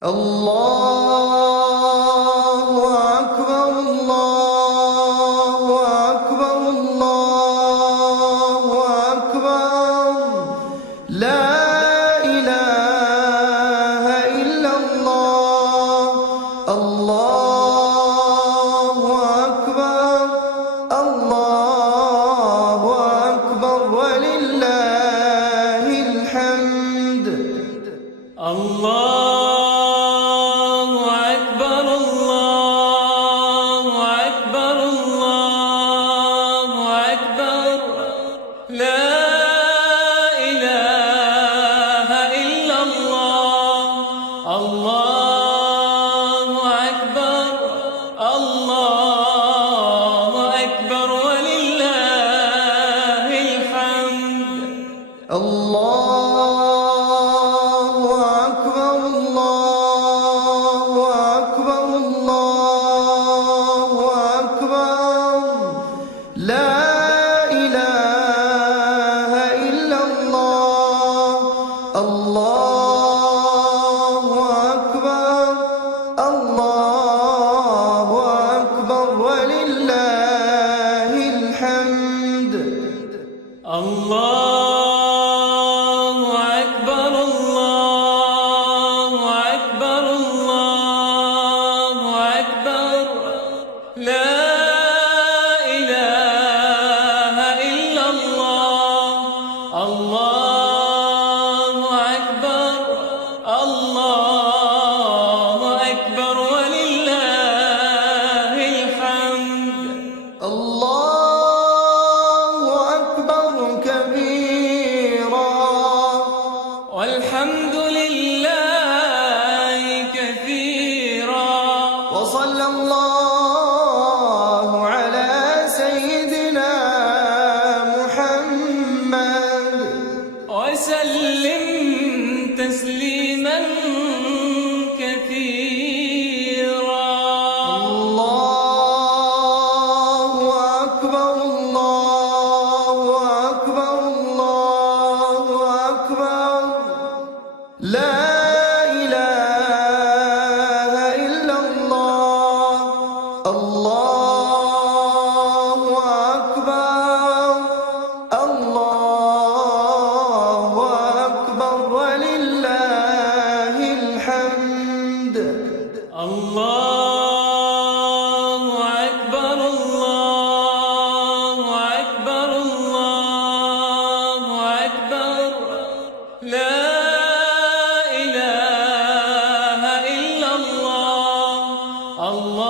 الله أكبر الله أكبر الله أكبر لا إله إلا الله الله أكبر الله أكبر ولله الحمد الله أكبر الله أكبر الله أكبر لا إله إلا الله الله أكبر الله أكبر ولله الحمد الله أكبر الله أكبر الله أكبر لا إله إلا الله الله أكبر الله أكبر ولله الحمد الله أكبر الله أكبر الله أكبر لا إله إلا الله الله أكبر الله أكبر ولله الحمد الله أكبر كبيرا والحمد لله كثيرا وصلى الله على سيدنا محمد وسلم تسليما كثيرا الله أكبر الله أكبر الله أكبر لا إله إلا الله الله أكبر الله أكبر ولله الحمد الله أكبر الله أكبر الله أكبر لا إله إلا الله الله